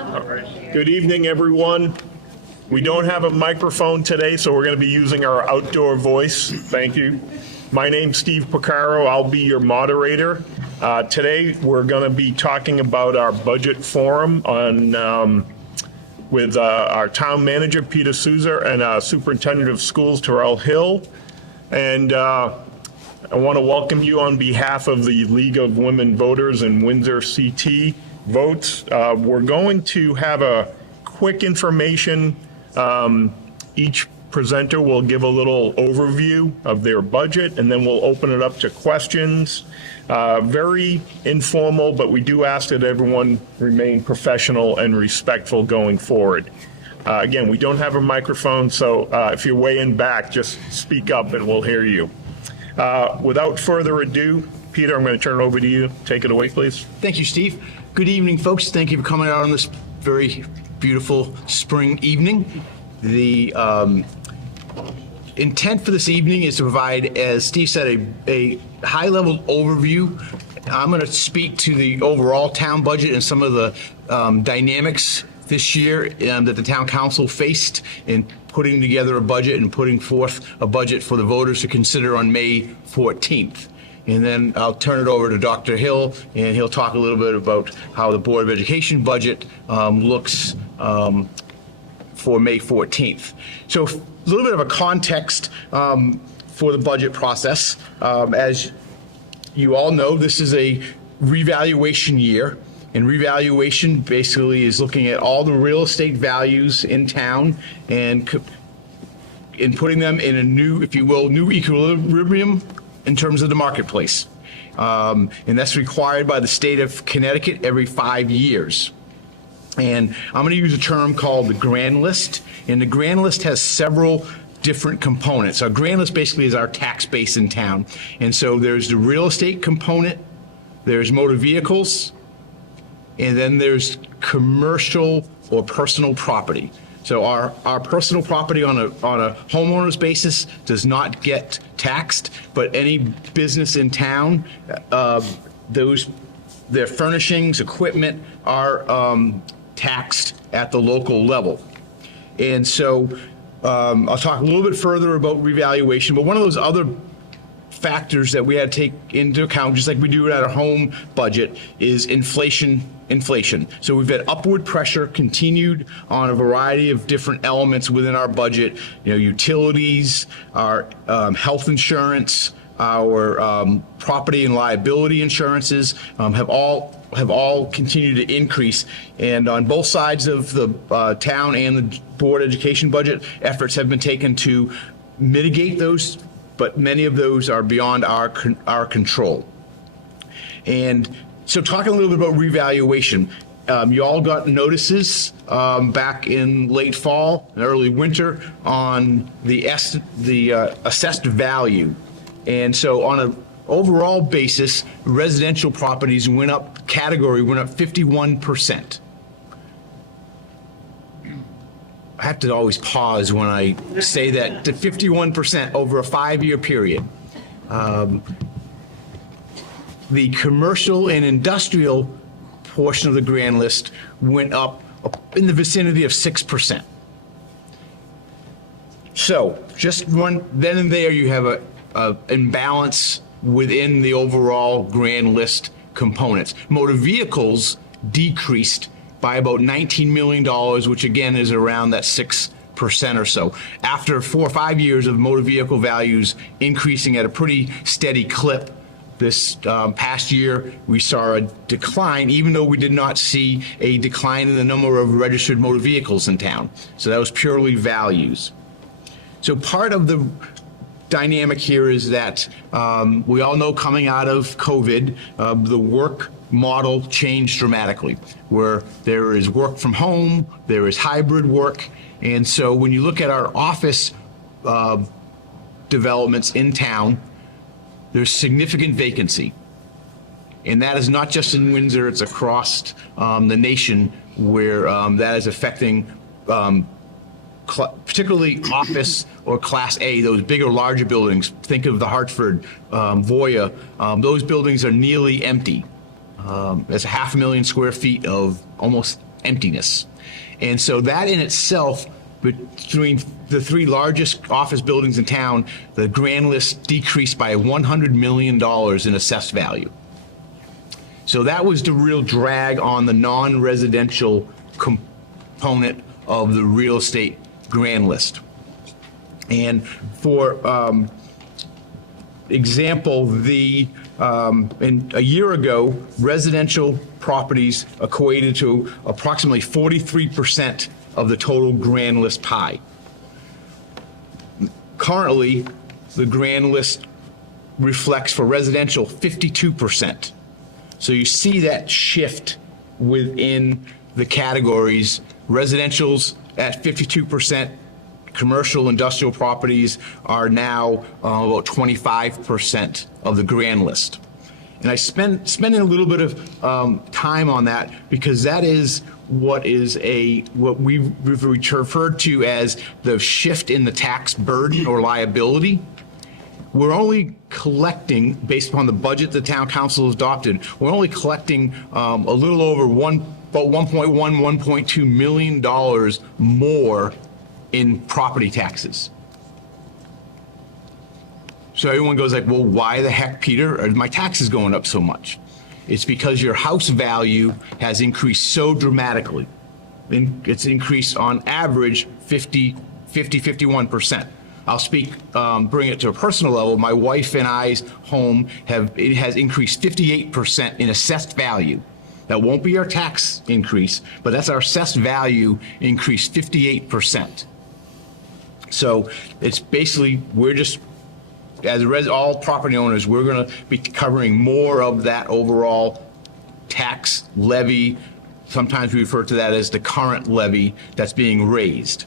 Good evening, everyone. We don't have a microphone today, so we're going to be using our outdoor voice. Thank you. My name's Steve Porcaro. I'll be your moderator. Today, we're going to be talking about our budget forum with our town manager, Peter Souza, and superintendent of schools, Terrell Hill. And I want to welcome you on behalf of the League of Women Voters and Windsor CT Votes. We're going to have a quick information. Each presenter will give a little overview of their budget, and then we'll open it up to questions. Very informal, but we do ask that everyone remain professional and respectful going forward. Again, we don't have a microphone, so if you're way in back, just speak up and we'll hear you. Without further ado, Peter, I'm going to turn it over to you. Take it away, please. Thank you, Steve. Good evening, folks. Thank you for coming out on this very beautiful spring evening. The intent for this evening is to provide, as Steve said, a high-level overview. I'm going to speak to the overall town budget and some of the dynamics this year that the town council faced in putting together a budget and putting forth a budget for the voters to consider on May 14th. And then I'll turn it over to Dr. Hill, and he'll talk a little bit about how the Board of Education budget looks for May 14th. So a little bit of a context for the budget process. As you all know, this is a revaluation year, and revaluation basically is looking at all the real estate values in town and putting them in a new, if you will, new equilibrium in terms of the marketplace. And that's required by the state of Connecticut every 5 years. And I'm going to use a term called the grand list. And the grand list has several different components. Our grand list basically is our tax base in town. And so there's the real estate component, there's motor vehicles, and then there's commercial or personal property. So our personal property on a homeowner's basis does not get taxed, but any business in town, their furnishings, equipment are taxed at the local level. And so I'll talk a little bit further about revaluation, but one of those other factors that we had to take into account, just like we do at our home budget, is inflation. So we've had upward pressure continued on a variety of different elements within our budget. You know, utilities, our health insurance, our property and liability insurances have all continued to increase. And on both sides of the town and the board education budget, efforts have been taken to mitigate those, but many of those are beyond our control. And so talking a little bit about revaluation, you all got notices back in late fall and early winter on the assessed value. And so on an overall basis, residential properties category went up 51%. I have to always pause when I say that, to 51% over a 5-year period. The commercial and industrial portion of the grand list went up in the vicinity of 6%. So just then and there, you have a imbalance within the overall grand list components. Motor vehicles decreased by about $19 million, which again is around that 6% or so. After 4 or 5 years of motor vehicle values increasing at a pretty steady clip, this past year, we saw a decline, even though we did not see a decline in the number of registered motor vehicles in town. So that was purely values. So part of the dynamic here is that we all know coming out of COVID, the work model changed dramatically, where there is work from home, there is hybrid work. And so when you look at our office developments in town, there's significant vacancy. And that is not just in Windsor, it's across the nation where that is affecting particularly office or Class A, those bigger, larger buildings. Think of the Hartford, Voya. Those buildings are nearly empty. There's 500,000 square feet of almost emptiness. And so that in itself, between the three largest office buildings in town, the grand list decreased by $100 million in assessed value. So that was the real drag on the non-residential component of the real estate grand list. And for example, a year ago, residential properties equated to approximately 43% of the total grand list pie. Currently, the grand list reflects for residential 52%. So you see that shift within the categories. Residential's at 52%. Commercial industrial properties are now about 25% of the grand list. And I spending a little bit of time on that because that is what we've referred to as the shift in the tax burden or liability. We're only collecting, based upon the budget the town council has adopted, we're only collecting a little over about $1.2 million more in property taxes. So everyone goes like, well, why the heck, Peter, are my taxes going up so much? It's because your house value has increased so dramatically. It's increased on average 51%. I'll bring it to a personal level. My wife and I's home has increased 58% in assessed value. That won't be our tax increase, but that's our assessed value increased 58%. So it's basically, we're just, as all property owners, we're going to be covering more of that overall tax levy. Sometimes we refer to that as the current levy that's being raised.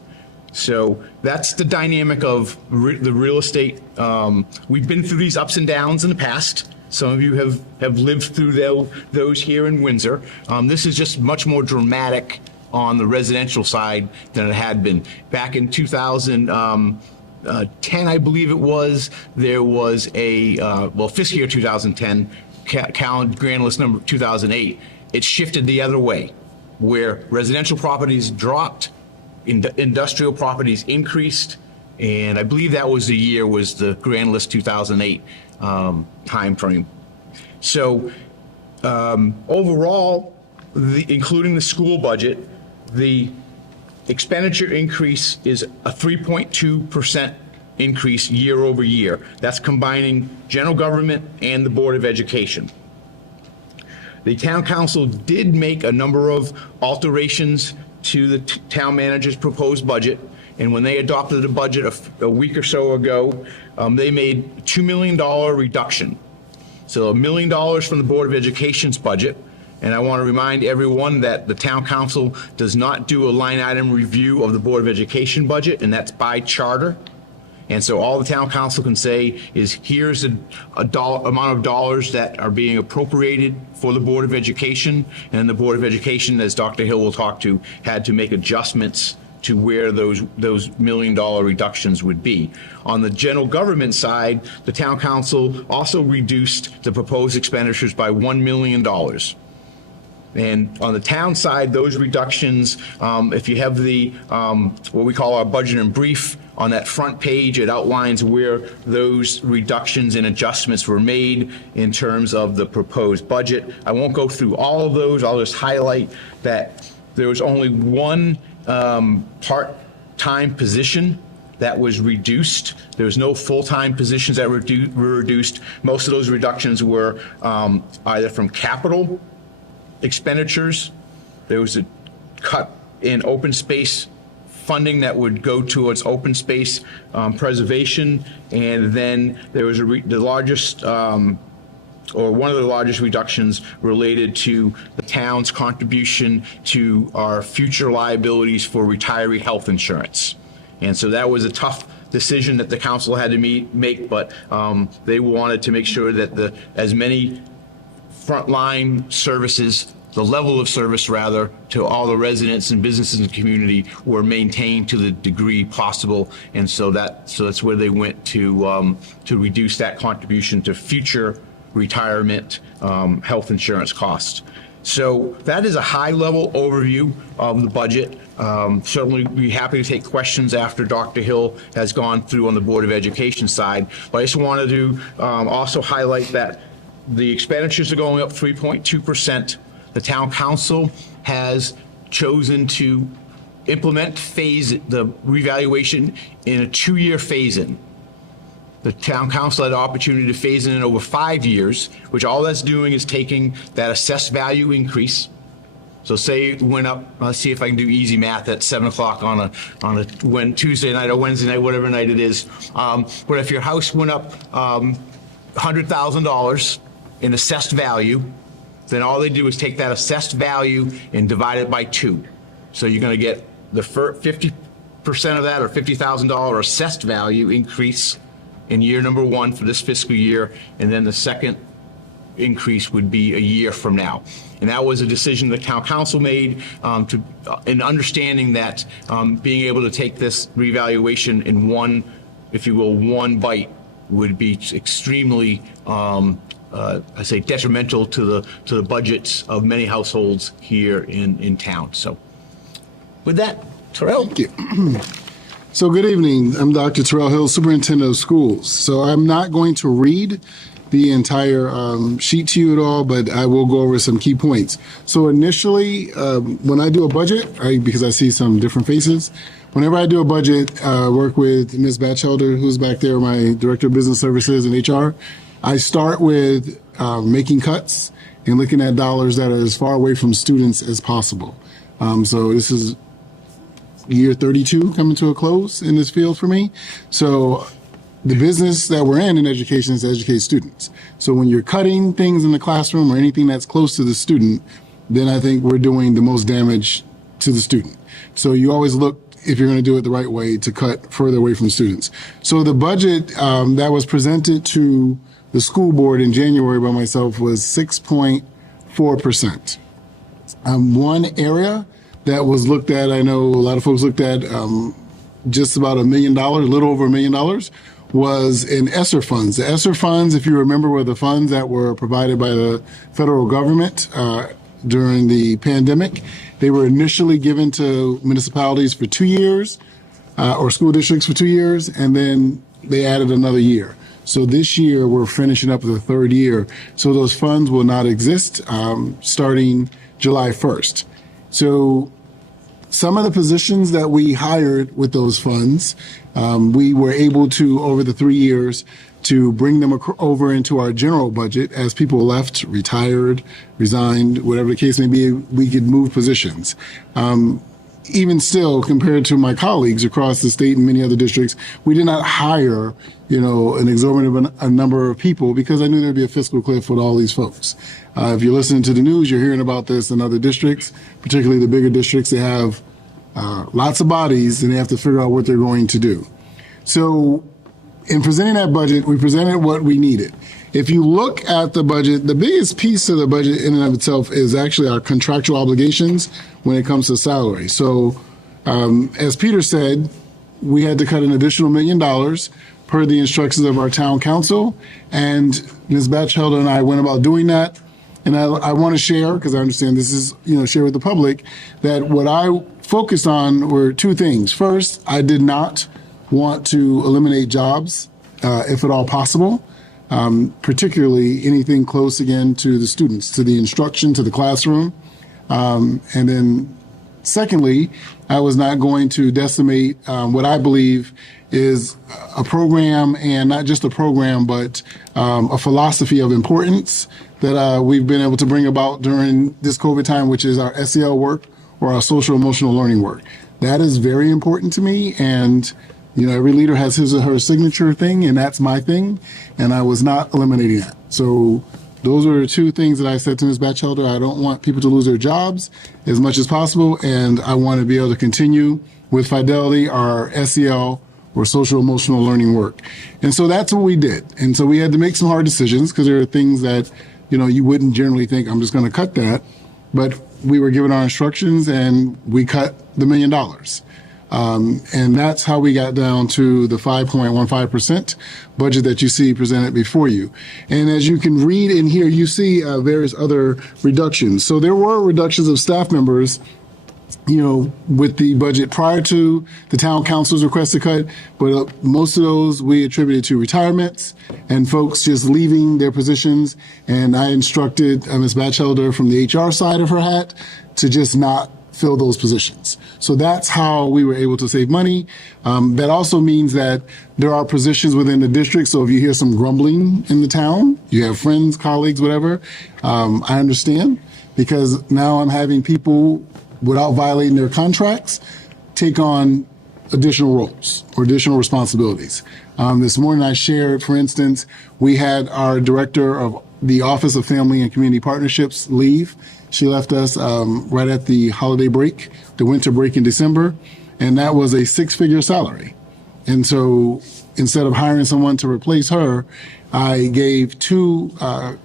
So that's the dynamic of the real estate. We've been through these ups and downs in the past. Some of you have lived through those here in Windsor. This is just much more dramatic on the residential side than it had been. Back in 2010, I believe it was, there was fiscal year 2010, calendar grand list number 2008, it shifted the other way, where residential properties dropped, industrial properties increased, and I believe that was the grand list 2008 time frame. So overall, including the school budget, the expenditure increase is a 3.2% increase year over year. That's combining general government and the Board of Education. The town council did make a number of alterations to the town manager's proposed budget, and when they adopted the budget a week or so ago, they made a $2 million reduction. So $1 million from the Board of Education's budget. And I want to remind everyone that the town council does not do a line item review of the Board of Education budget, and that's by charter. And so all the town council can say is, here's a amount of dollars that are being appropriated for the Board of Education. And the Board of Education, as Dr. Hill will talk to, had to make adjustments to where those $1 million reductions would be. On the general government side, the town council also reduced the proposed expenditures by $1 million. And on the town side, those reductions, if you have the what we call our budget in brief, on that front page, it outlines where those reductions and adjustments were made in terms of the proposed budget. I won't go through all of those. I'll just highlight that there was only one part-time position that was reduced. There was no full-time positions that were reduced. Most of those reductions were either from capital expenditures. There was a cut in open space funding that would go towards open space preservation, and then there was the largest or one of the largest reductions related to the town's contribution to our future liabilities for retiree health insurance. And so that was a tough decision that the council had to make, but they wanted to make sure that as many frontline services, the level of service rather, to all the residents and businesses in the community were maintained to the degree possible. And so that's where they went to reduce that contribution to future retirement health insurance costs. So that is a high-level overview of the budget. Certainly, be happy to take questions after Dr. Hill has gone through on the Board of Education side. But I just wanted to also highlight that the expenditures are going up 3.2%. The town council has chosen to implement the revaluation in a 2-year phase-in. The town council had the opportunity to phase it in over 5 years, which all that's doing is taking that assessed value increase. So say it went up, let's see if I can do easy math at 7 o'clock on a Tuesday night or Wednesday night, whatever night it is. But if your house went up $100,000 in assessed value, then all they do is take that assessed value and divide it by 2. So you're going to get the 50% of that, or $50,000 assessed value increase in year number 1 for this fiscal year, and then the second increase would be a year from now. And that was a decision the town council made in understanding that being able to take this revaluation in one, if you will, one bite would be extremely, I say, detrimental to the budgets of many households here in town. So with that, Terrell. Thank you. So good evening. I'm Dr. Terrell Hill, Superintendent of Schools. So I'm not going to read the entire sheet to you at all, but I will go over some key points. So initially, when I do a budget, because I see some different faces, whenever I do a budget, I work with Ms. Batchelder, who's back there, my Director of Business Services and HR. I start with making cuts and looking at dollars that are as far away from students as possible. So this is year 32 coming to a close in this field for me. So the business that we're in education is to educate students. So when you're cutting things in the classroom or anything that's close to the student, then I think we're doing the most damage to the student. So you always look, if you're going to do it the right way, to cut further away from students. So the budget that was presented to the school board in January by myself was 6.4%. One area that was looked at, I know a lot of folks looked at just about $1 million, a little over $1 million, was in ESSER funds. The ESSER funds, if you remember, were the funds that were provided by the federal government during the pandemic. They were initially given to municipalities for 2 years, or school districts for 2 years, and then they added another year. So this year, we're finishing up the 3rd year. So those funds will not exist starting July 1st. So some of the positions that we hired with those funds, we were able to, over the 3 years, to bring them over into our general budget. As people left, retired, resigned, whatever the case may be, we could move positions. Even still, compared to my colleagues across the state and many other districts, we did not hire, an exorbitant number of people because I knew there'd be a fiscal cliff with all these folks. If you're listening to the news, you're hearing about this in other districts, particularly the bigger districts. They have lots of bodies and they have to figure out what they're going to do. So in presenting that budget, we presented what we needed. If you look at the budget, the biggest piece of the budget in and of itself is actually our contractual obligations when it comes to salary. So as Peter said, we had to cut an additional $1 million per the instructions of our town council, and Ms. Batchelder and I went about doing that. And I want to share, because I understand this is, share with the public, that what I focused on were 2 things. First, I did not want to eliminate jobs, if at all possible, particularly anything close, again, to the students, to the instruction, to the classroom. And then secondly, I was not going to decimate what I believe is a program, and not just a program, but a philosophy of importance that we've been able to bring about during this COVID time, which is our SEL work, or our social emotional learning work. That is very important to me, and every leader has his or her signature thing, and that's my thing, and I was not eliminating that. So those are the 2 things that I said to Ms. Batchelder. I don't want people to lose their jobs as much as possible, and I want to be able to continue with fidelity our SEL, or social emotional learning work. And so that's what we did. And so we had to make some hard decisions, because there are things that, you wouldn't generally think, I'm just going to cut that. But we were given our instructions and we cut the $1 million. And that's how we got down to the 5.15% budget that you see presented before you. And as you can read in here, you see various other reductions. So there were reductions of staff members, with the budget prior to the town council's request to cut, but most of those we attributed to retirements and folks just leaving their positions. And I instructed Ms. Batchelder from the HR side of her hat to just not fill those positions. So that's how we were able to save money. That also means that there are positions within the district. So if you hear some grumbling in the town, you have friends, colleagues, whatever, I understand, because now I'm having people, without violating their contracts, take on additional roles or additional responsibilities. This morning I shared, for instance, we had our director of the Office of Family and Community Partnerships leave. She left us right at the holiday break, the winter break in December, and that was a 6-figure salary. And so instead of hiring someone to replace her, I gave 2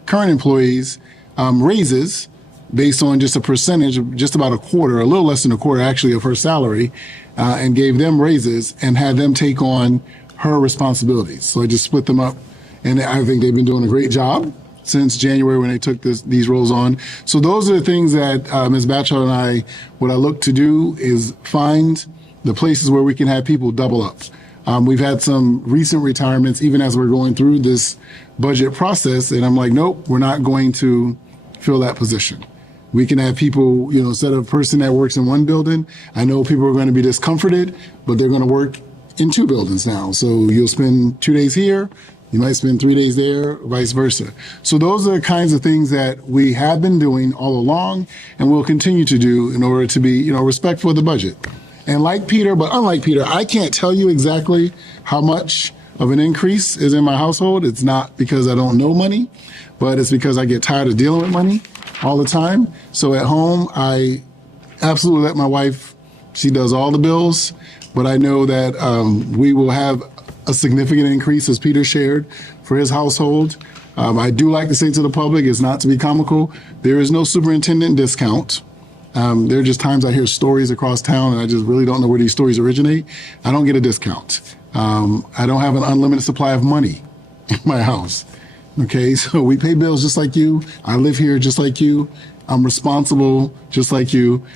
current employees raises based on just a percentage of just about a quarter, a little less than a quarter actually, of her salary, and gave them raises and had them take on her responsibilities. So I just split them up, and I think they've been doing a great job since January when they took these roles on. So those are the things that Ms. Batchelor and I, what I look to do is find the places where we can have people double up. We've had some recent retirements, even as we're going through this budget process, and I'm like, nope, we're not going to fill that position. We can have people, instead of a person that works in one building, I know people are going to be discomforted, but they're going to work in 2 buildings now. So you'll spend 2 days here, you might spend 3 days there, vice versa. So those are the kinds of things that we have been doing all along and will continue to do in order to be, respectful of the budget. And like Peter, but unlike Peter, I can't tell you exactly how much of an increase is in my household. It's not because I don't know money, but it's because I get tired of dealing with money all the time. So at home, I absolutely let my wife, she does all the bills, but I know that we will have a significant increase, as Peter shared, for his household. I do like to say to the public, it's not to be comical, there is no superintendent discount. There are just times I hear stories across town and I just really don't know where these stories originate. I don't get a discount. I don't have an unlimited supply of money in my house. Okay, so we pay bills just like you. I live here just like you. I'm responsible just like you.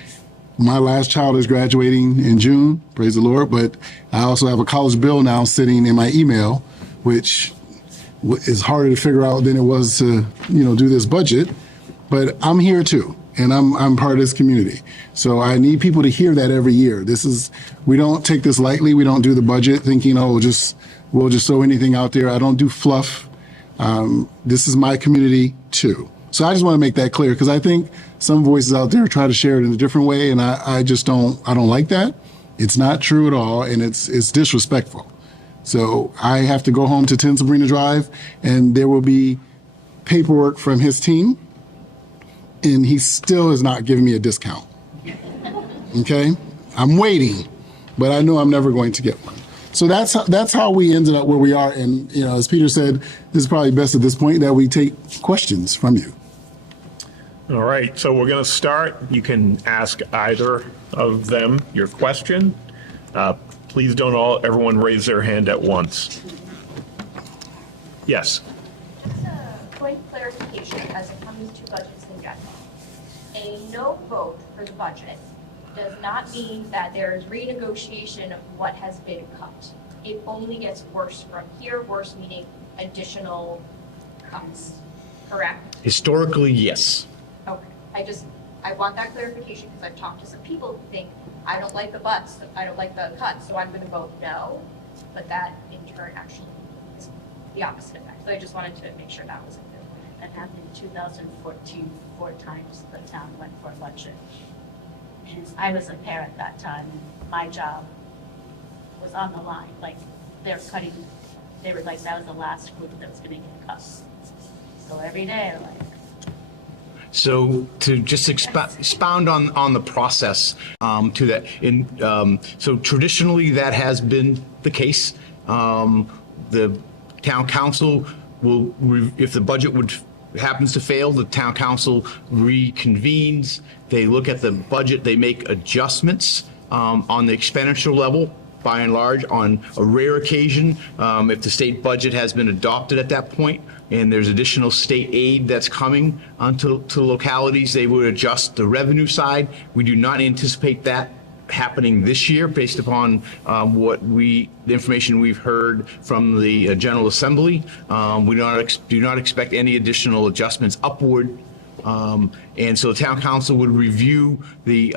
My last child is graduating in June, praise the Lord, but I also have a college bill now sitting in my email, which is harder to figure out than it was to, do this budget. But I'm here too, and I'm part of this community. So I need people to hear that every year. We don't take this lightly. We don't do the budget thinking, we'll just throw anything out there. I don't do fluff. This is my community too. So I just want to make that clear, because I think some voices out there try to share it in a different way, and I don't like that. It's not true at all, and it's disrespectful. So I have to go home to 10 Sabrina Drive, and there will be paperwork from his team, and he still is not giving me a discount. Okay? I'm waiting, but I know I'm never going to get one. So that's how we ended up where we are. And, as Peter said, this is probably best at this point that we take questions from you. All right, so we're going to start. You can ask either of them your question. Please don't everyone raise their hand at once. Yes. Just a point of clarification as it comes to budgets in general. A no vote for the budget does not mean that there is renegotiation of what has been cut. It only gets worse from here, worse meaning additional cuts, correct? Historically, yes. Okay, I want that clarification because I've talked to some people who think, I don't like the cuts, so I'm gonna vote no. But that in turn actually is the opposite effect. So I just wanted to make sure that was clear. That happened in 2014, 4 times the town went for a budget. And I was a parent that time, and my job was on the line, like they were like, that was the last group that was gonna get cut. So every day, So to just expound on the process to that, so traditionally that has been the case. The town council will, if the budget happens to fail, the town council reconvenes. They look at the budget, they make adjustments on the expenditure level, by and large. On a rare occasion, if the state budget has been adopted at that point and there's additional state aid that's coming onto to localities, they would adjust the revenue side. We do not anticipate that happening this year based upon the information we've heard from the General Assembly. We do not expect any additional adjustments upward. And so the town council would review the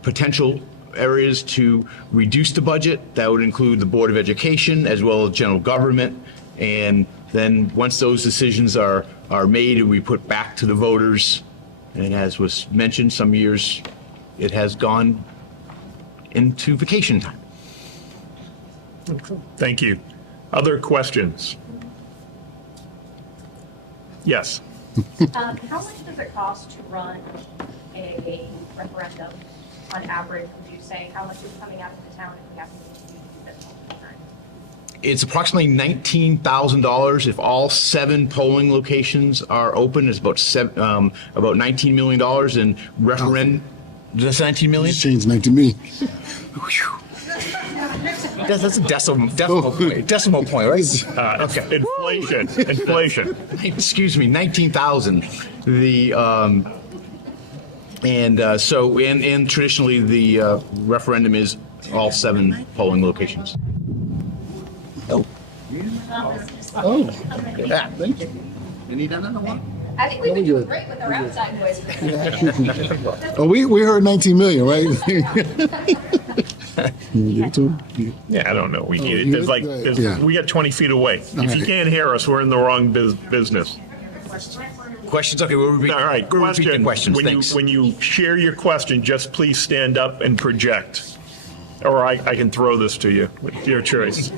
potential areas to reduce the budget. That would include the Board of Education as well as general government. And then once those decisions are made, we put back to the voters. And as was mentioned, some years it has gone into vacation time. Thank you. Other questions? Yes. How much does it cost to run a referendum on average, would you say? How much is coming out of the town if we have to do this all the time? It's approximately $19,000 if all 7 polling locations are open. It's about $19 million in referendum. That's 19 million? Just changed 19 million. That's a decimal point, right? Okay. Inflation. Excuse me, 19,000. And traditionally the referendum is all 7 polling locations. Oh, Yeah. thank you. I think we've been doing great with our outside voice. Oh, we heard 19 million, right? You give it to him? Yeah, I don't know. We need it. Yeah. We got 20 feet away. If you right. can't hear us, we're in the wrong business. Questions? Okay, we'll repeat. All right, We'll repeat the questions. When Thanks. when you share your question, just please stand up and project. Or I can throw this to you. It's your choice.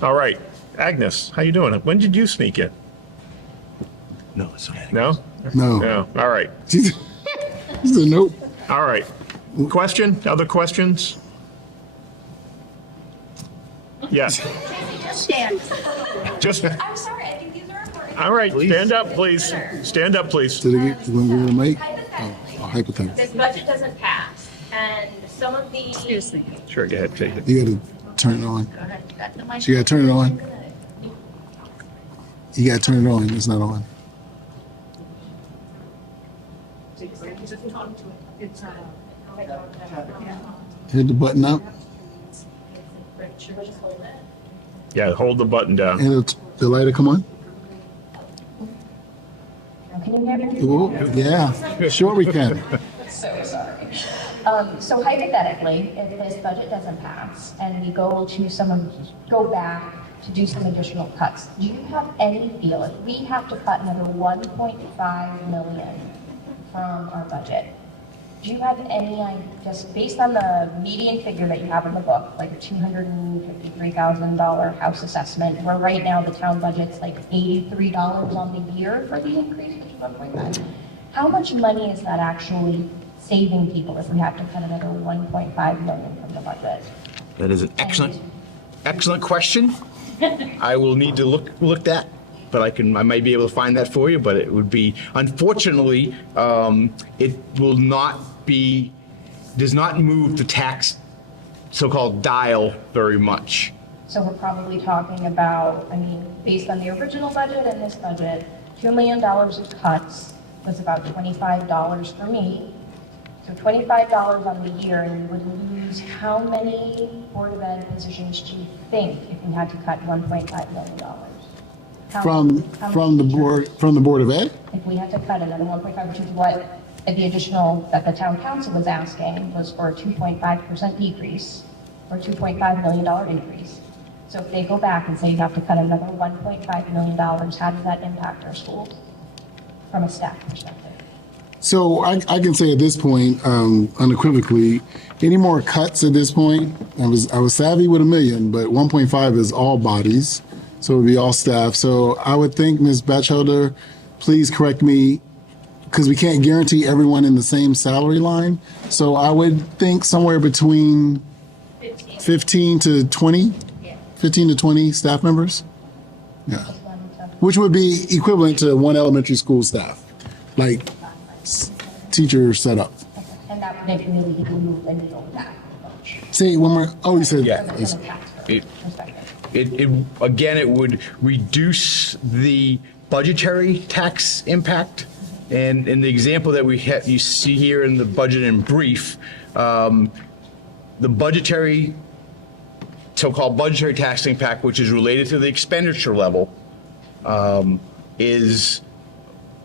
All right. Agnes, how you doing? When did you sneak in? No, it's okay. No? No. No. All right. He said nope. All right. Question? Other questions? Yes. Just stand. Just, I'm sorry, I think these are important. all right. Stand up, please. Stand up, please. Did they get, you want to give it a mic? Hypothetically, Oh, hypothetical. this budget doesn't pass, and some of the. Excuse me. Sure, go ahead. Take it. You got to turn it on. Go ahead. Got the mic. So you got to turn it on. You got to turn it on. It's not on. Hit the button up, Yeah, hold the button down. and the light will come on. Can you hear me? Ooh, yeah, sure we can. So sorry. So hypothetically, if this budget doesn't pass and we go back to do some additional cuts, do you have any feel if we have to cut another 1.5 million from our budget? Do you have any, just based on the median figure that you have in the book, like a $253,000 house assessment, where right now the town budget's like $83 on the year for the increase, which is 1.5. How much money is that actually saving people if we have to cut another 1.5 million from the budget? That is an excellent question. I will need to look at, but I might be able to find that for you, but it would be, unfortunately, it will not be, does not move the tax so-called dial very much. So we're probably talking about, based on the original budget and this budget, $2 million of cuts was about $25 for me. So $25 on the year, and we would lose how many Board of Ed positions do you think if we had to cut $1.5 million? From the Board of Ed. If we had to cut another 1.5, which is what the additional that the town council was asking was for a 2.5% decrease or $2.5 million increase. So if they go back and say you have to cut another $1.5 million, how does that impact our schools from a staff perspective? So I can say at this point, unequivocally, any more cuts at this point, I was savvy with $1 million, but 1.5 is all bodies, so it would be all staff. So I would think, Ms. Batchelder, please correct me, because we can't guarantee everyone in the same salary line. So I would think somewhere between 15 to 20 staff members. Yeah, which would be equivalent to one elementary school staff, like teacher setup. And that would didn't really move the needle that much. Say one more. Oh, you said. Yeah. From a tax It- perspective. It would reduce the budgetary tax impact. And in the example that you see here in the budget in brief, the budgetary, so-called budgetary tax impact, which is related to the expenditure level, is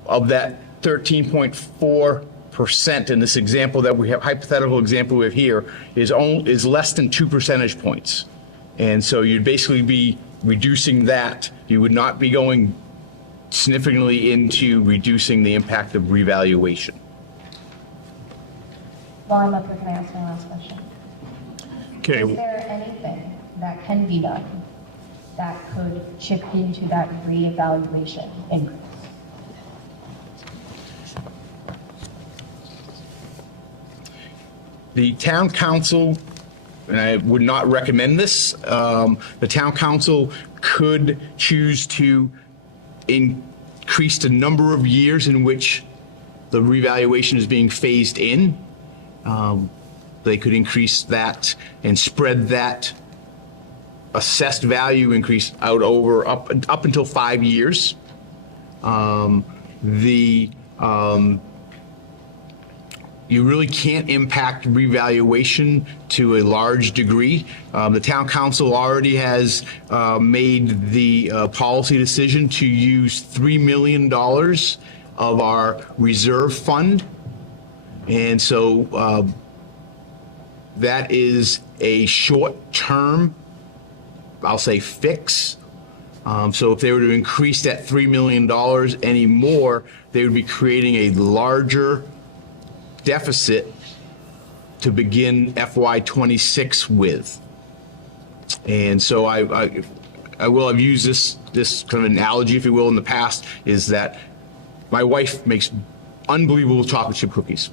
of that 13.4% in this example that we have, hypothetical example we have here, is less than 2 percentage points. And so you'd basically be reducing that. You would not be going significantly into reducing the impact of revaluation. While I'm up here, can I ask my last question? Okay, Is there anything that can be done that could chip into that reevaluation increase? The town council, and I would not recommend this, the town council could choose to increase the number of years in which the revaluation is being phased in. They could increase that and spread that assessed value increase out over up until 5 years. You really can't impact revaluation to a large degree. The town council already has made the policy decision to use $3 million of our reserve fund. And so that is a short-term, I'll say, fix. So if they were to increase that $3 million anymore, they would be creating a larger deficit to begin FY26 with. And so I will have used this kind of analogy, if you will, in the past, is that my wife makes unbelievable chocolate chip cookies.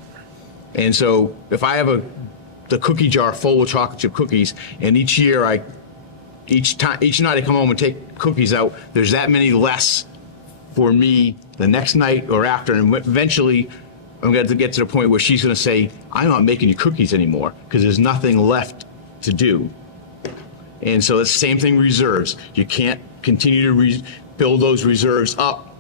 And so if I have the cookie jar full of chocolate chip cookies, and each night I come home and take cookies out, there's that many less for me the next night or after, and eventually I'm going to get to the point where she's going to say, I'm not making you cookies anymore because there's nothing left to do. And so it's the same thing, reserves. You can't continue to build those reserves up.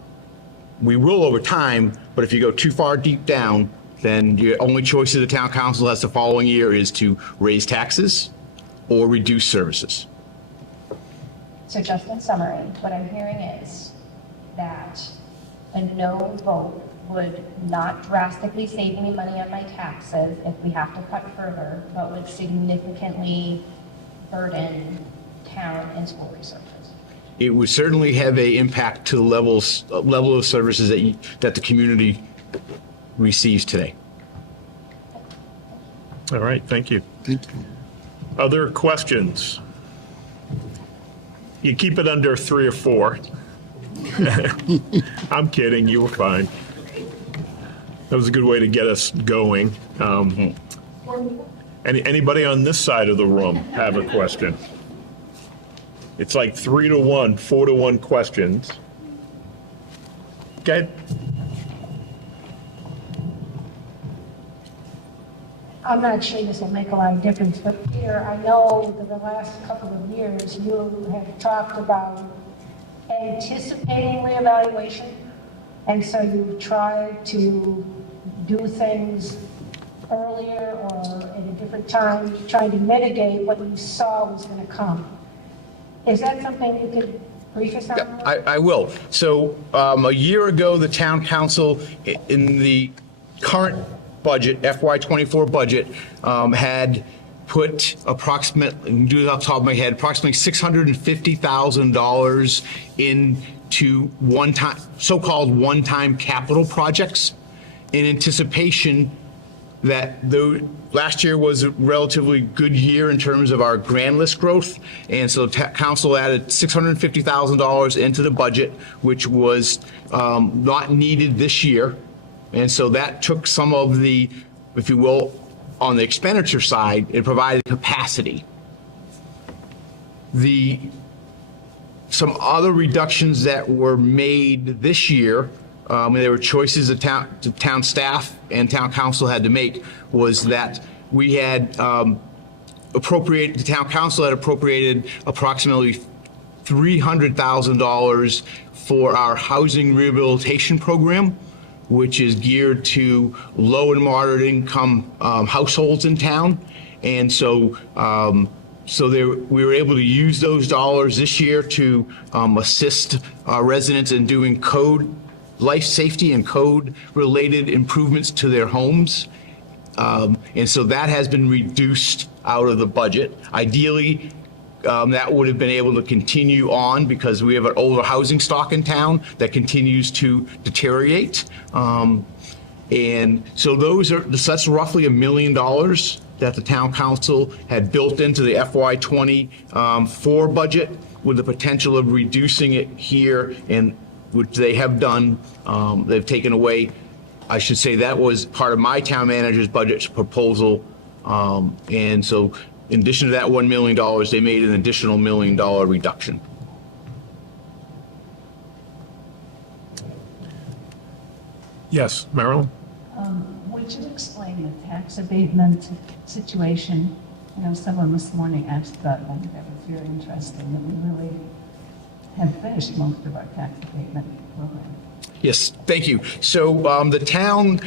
We will over time, but if you go too far deep down, then your only choice of the town council has the following year is to raise taxes or reduce services. So just in summary, what I'm hearing is that a no vote would not drastically save me money on my taxes if we have to cut further, but would significantly burden town and school resources. It would certainly have an impact to the level of services that the community receives today. all right, thank you. Thank you. Other questions? You keep it under 3 or 4. I'm kidding, you were fine. That was a good way to get us going. Anybody on this side of the room have a question? It's like 3 to 1, 4 to 1 questions. Okay. I'm not sure this will make a lot of difference, but Peter, I know that the last couple of years you have talked about anticipating reevaluation, and so you tried to do things earlier or at a different time, trying to mitigate what you saw was going to come. Is that something you could brief us on? I will. So a year ago, the town council in the current budget, FY24 budget, had put approximately, do it off the top of my head, approximately $650,000 into so-called one-time capital projects in anticipation that last year was a relatively good year in terms of our grand list growth. And so council added $650,000 into the budget, which was not needed this year. And so that took some of the, if you will, on the expenditure side, it provided capacity. Some other reductions that were made this year there were choices the town staff and town council had to make, was that we had the town council had appropriated approximately $300,000 for our housing rehabilitation program, which is geared to low and moderate income households in town. And so, we were able to use those dollars this year to assist our residents in doing life safety and code-related improvements to their homes. And so that has been reduced out of the budget. Ideally, that would have been able to continue on because we have an older housing stock in town that continues to deteriorate. And so that's roughly $1 million that the town council had built into the FY24 budget, with the potential of reducing it here, and which they have done. They've taken away, I should say, that was part of my town manager's budget proposal. And so in addition to that $1 million, they made an additional $1 million reduction. Yes, Marilyn? Would you explain the tax abatement situation? You know, someone this morning asked about that. That was very interesting, that we really have finished most of our tax abatement program. Yes, thank you. So the town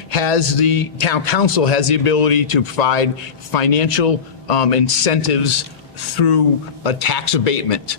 council has the ability to provide financial incentives through a tax abatement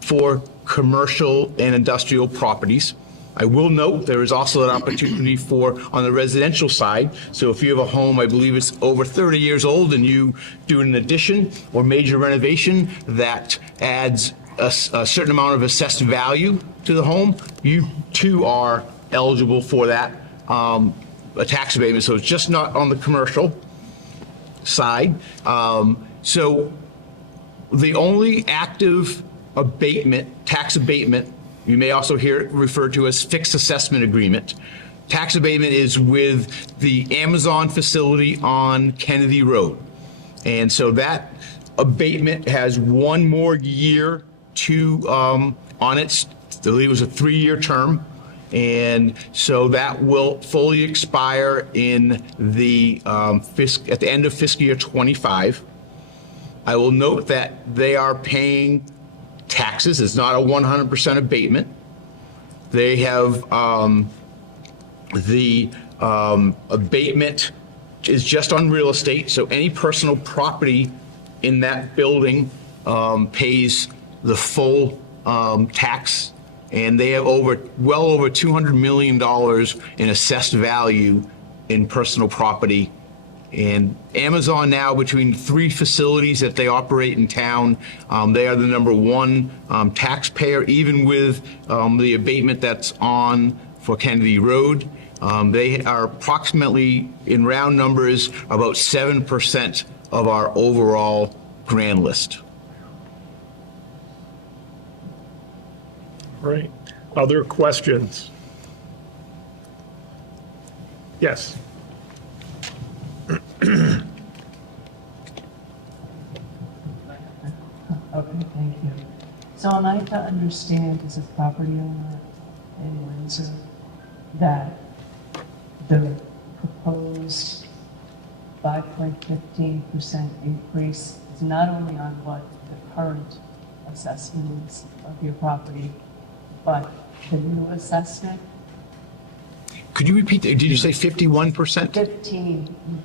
for commercial and industrial properties. I will note there is also an opportunity on the residential side. So if you have a home, I believe it's over 30 years old, and you do an addition or major renovation that adds a certain amount of assessed value to the home, you too are eligible for that a tax abatement. So it's just not on the commercial side. So the only active tax abatement, you may also hear it referred to as fixed assessment agreement. Tax abatement is with the Amazon facility on Kennedy Road. And so that abatement has one more year on it. I believe it was a 3-year term. And so that will fully expire in at the end of fiscal year 25. I will note that they are paying taxes. It's not a 100% abatement. They have the abatement is just on real estate. So any personal property in that building pays the full tax, and they have well over $200 million in assessed value in personal property. And Amazon now, between 3 facilities that they operate in town, they are the #1 taxpayer, even with the abatement that's on for Kennedy Road. They are approximately, in round numbers, about 7% of our overall grand list. Right. Other questions? Yes. Okay, thank you. So am I to understand, as a property owner in Windsor, that the proposed 5.15% increase is not only on what the current assessment is of your property, but the new assessment? Could you repeat that? Did you say 51%?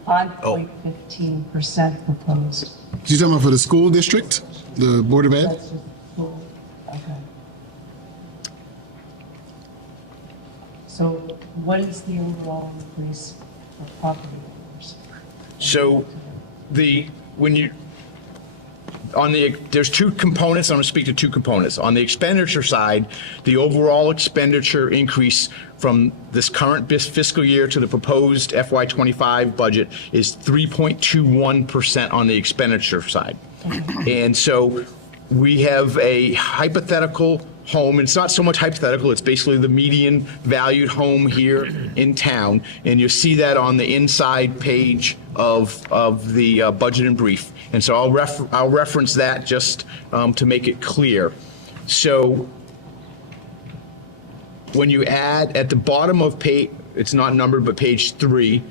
5.15% proposed. You talking about for the school district, the Board of Ed? That's just full, okay. So what is the overall increase for property owners? So there's 2 components. I'm going to speak to 2 components. On the expenditure side, the overall expenditure increase from this current fiscal year to the proposed FY25 budget is 3.21% on the expenditure side. And so we have a hypothetical home. It's not so much hypothetical. It's basically the median valued home here in town. And you see that on the inside page of the budget and brief. And so I'll reference that just to make it clear. So when you add at the bottom of page, it's not numbered, but page 3,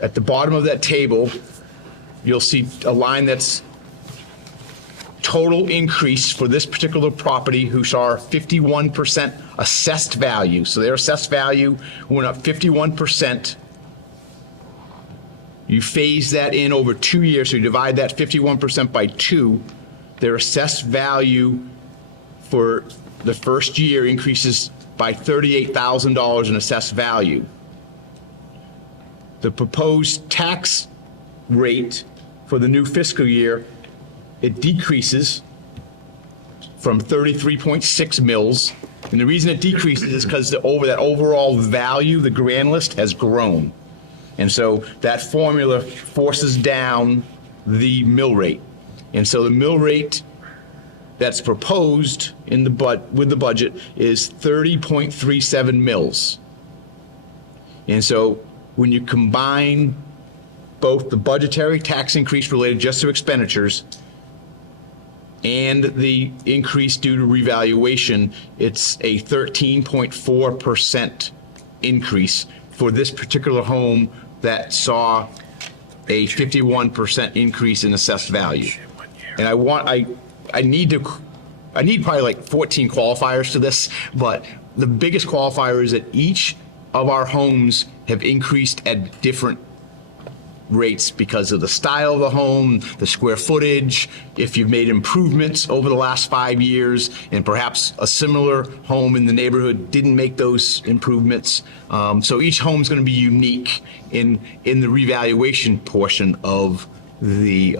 at the bottom of that table, you'll see a line that's total increase for this particular property, who saw 51% assessed value. So their assessed value went up 51%. You phase that in over 2 years, so you divide that 51% by 2. Their assessed value for the first year increases by $38,000 in assessed value. The proposed tax rate for the new fiscal year, it decreases from 33.6 mils. And the reason it decreases is because that overall value, the grand list, has grown. And so that formula forces down the mill rate. And so the mill rate that's proposed in the with the budget is 30.37 mils. And so when you combine both the budgetary tax increase related just to expenditures and the increase due to revaluation, it's a 13.4% increase for this particular home that saw a 51% increase in assessed value. And I need probably like 14 qualifiers to this, but the biggest qualifier is that each of our homes have increased at different rates because of the style of the home, the square footage, if you've made improvements over the last 5 years, and perhaps a similar home in the neighborhood didn't make those improvements. So each home's going to be unique in the revaluation portion of the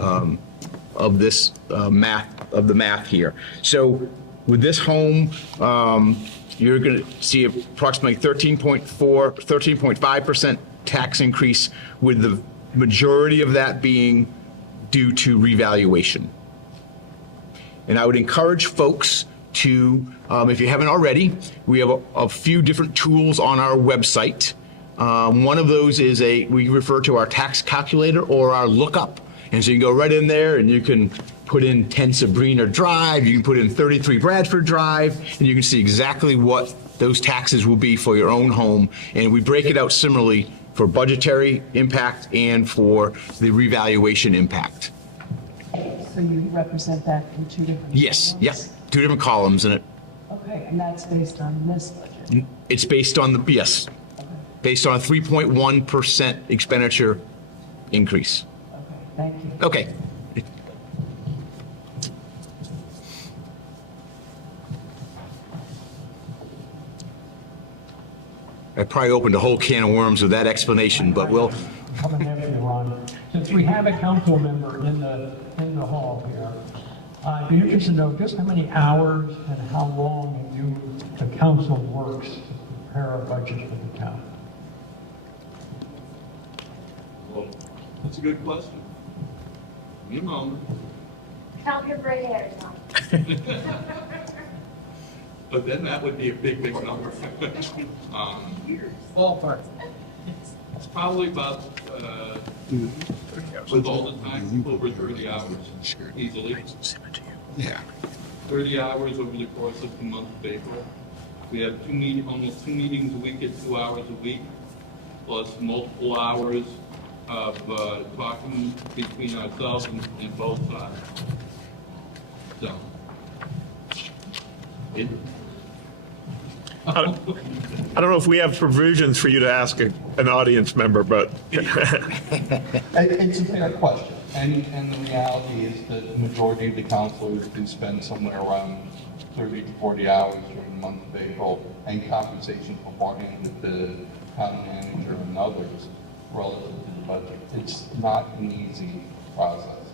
this math here. So with this home, you're going to see approximately 13.5% tax increase, with the majority of that being due to revaluation. And I would encourage folks to, if you haven't already, we have a few different tools on our website. One of those is we refer to our tax calculator or our lookup. And so you can go right in there and you can put in 10 Sabrina Drive, you can put in 33 Bradford Drive, and you can see exactly what those taxes will be for your own home. And we break it out similarly for budgetary impact and for the revaluation impact. So you represent that in 2 different Yes, columns? yep, 2 different columns in it. Okay, and that's based on this budget? It's based on based on a 3.1% expenditure increase. Okay, thank you. Okay. I probably opened a whole can of worms with that explanation, but we'll. Coming after you, Ron. Since we have a council member in the hall here, I'd be interested to know just how many hours and how long the council works to prepare a budget for the town. Well, that's a good question. Give me a moment. Count your gray hairs, Tom. But then that would be a big, big number. Ballpark. It's probably about, with all the time, over 30 hours easily. Yeah. 30 hours over the course of the month of April. We have almost two meetings a week at 2 hours a week, plus multiple hours of talking between ourselves and both sides. So. I don't know if we have provisions for you to ask an audience member, but It's a fair question, and the reality is that the majority of the counselors do spend somewhere around 30 to 40 hours during the month of April, and compensation for bargaining with the town manager and others relative to the budget. It's not an easy process.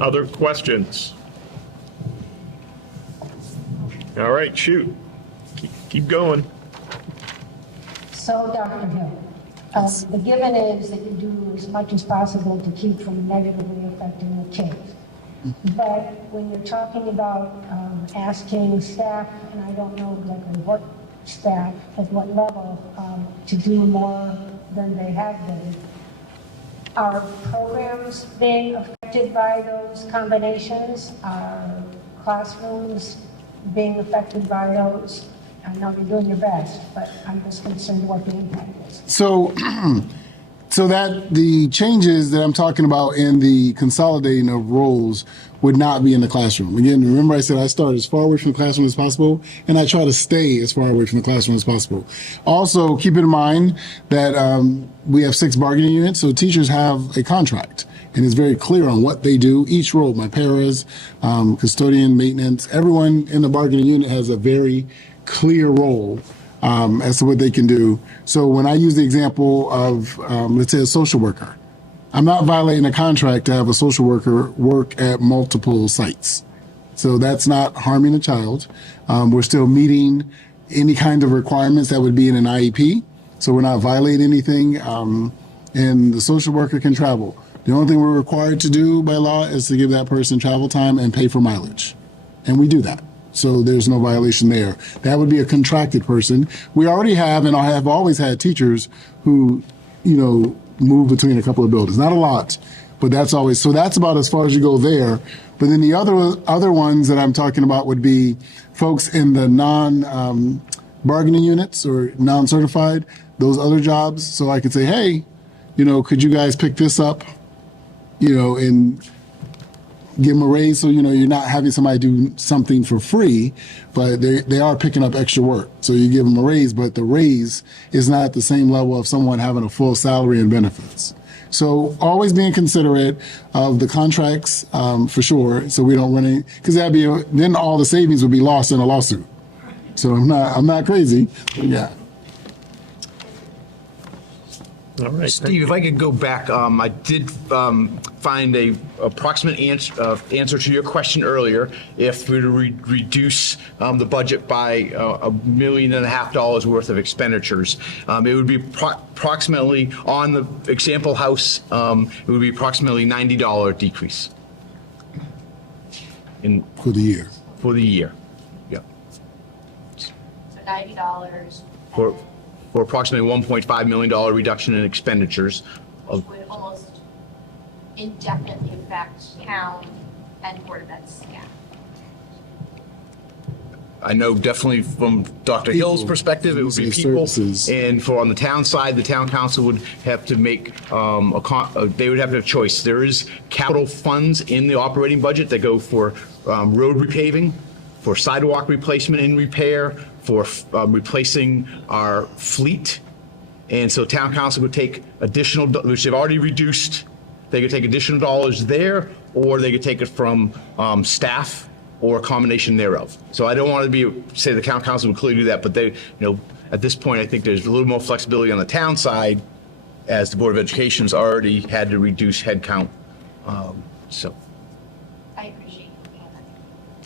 other questions? All right, shoot. Keep going. So, Dr. Hill, the given is that you do as much as possible to keep from negatively affecting the kids. But when you're talking about asking staff, and I don't know exactly what staff, at what level, to do more than they have been, are programs being affected by those combinations? Are classrooms being affected by those? I know you're doing your best, but I'm just concerned what the impact is. So, so that the changes that I'm talking about in the consolidating of roles would not be in the classroom. Again, remember I said I start as far away from the classroom as possible, and I try to stay as far away from the classroom as possible. Also, keep in mind that we have 6 bargaining units, so teachers have a contract, and it's very clear on what they do. Each role, my paras, custodian, maintenance, everyone in the bargaining unit has a very clear role as to what they can do. So when I use the example of, let's say, a social worker, I'm not violating a contract to have a social worker work at multiple sites. So that's not harming a child. We're still meeting any kind of requirements that would be in an IEP. So we're not violating anything. And the social worker can travel. The only thing we're required to do by law is to give that person travel time and pay for mileage. And we do that. So there's no violation there. That would be a contracted person. We already have, and I have always had teachers who, move between a couple of buildings. Not a lot, but that's always, so that's about as far as you go there. But then the other ones that I'm talking about would be folks in the bargaining units or non-certified, those other jobs. So I could say, hey, could you guys pick this up, and give them a raise, so you're not having somebody do something for free, but they are picking up extra work. So you give them a raise, but the raise is not at the same level of someone having a full salary and benefits. So always being considerate of the contracts, for sure, so we don't run any, because then all the savings would be lost in a lawsuit. So I'm not crazy, but yeah. All right. Steve, if I could go back, I did find a approximate answer to your question earlier. If we were to reduce the budget by $1.5 million worth of expenditures, it would be approximately, on the example house, it would be approximately $90 decrease For the year. for the year. Yeah. So $90. For approximately $1.5 million reduction in expenditures. Which would almost indefinitely affect town and Board of Ed staff. I know definitely from Dr. Hill's perspective, it would be people. Services. And on the town side, the town council would have to make, they would have to have choice. There is capital funds in the operating budget that go for road repaving, for sidewalk replacement and repair, for replacing our fleet. And so town council would take additional, which they've already reduced, they could take additional dollars there, or they could take it from staff or a combination thereof. So I don't want to say the town council would clearly do that, but they, at this point, I think there's a little more flexibility on the town side, as the Board of Education's already had to reduce headcount. So I appreciate you.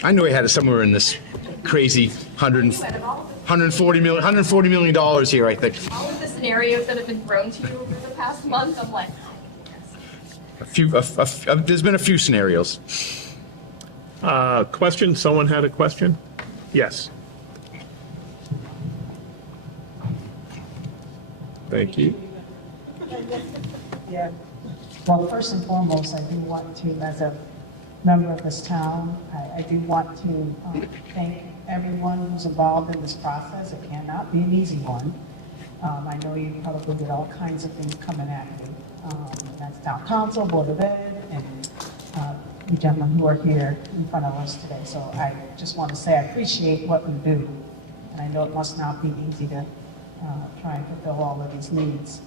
I knew I had it somewhere in this crazy $140 million here, I think. All of the scenarios that have been thrown to you over the past month, I'm like, There's been a few scenarios. Question? Someone had a question? Yes. Thank you. Yeah. Well, first and foremost, I do want to, as a member of this town, I do want to thank everyone who's involved in this process. It cannot be an easy one. I know you probably get all kinds of things coming at you. That's town council, Board of Ed, and you gentlemen who are here in front of us today. So I just want to say I appreciate what you do. And I know it must not be easy to try and fulfill all of these needs.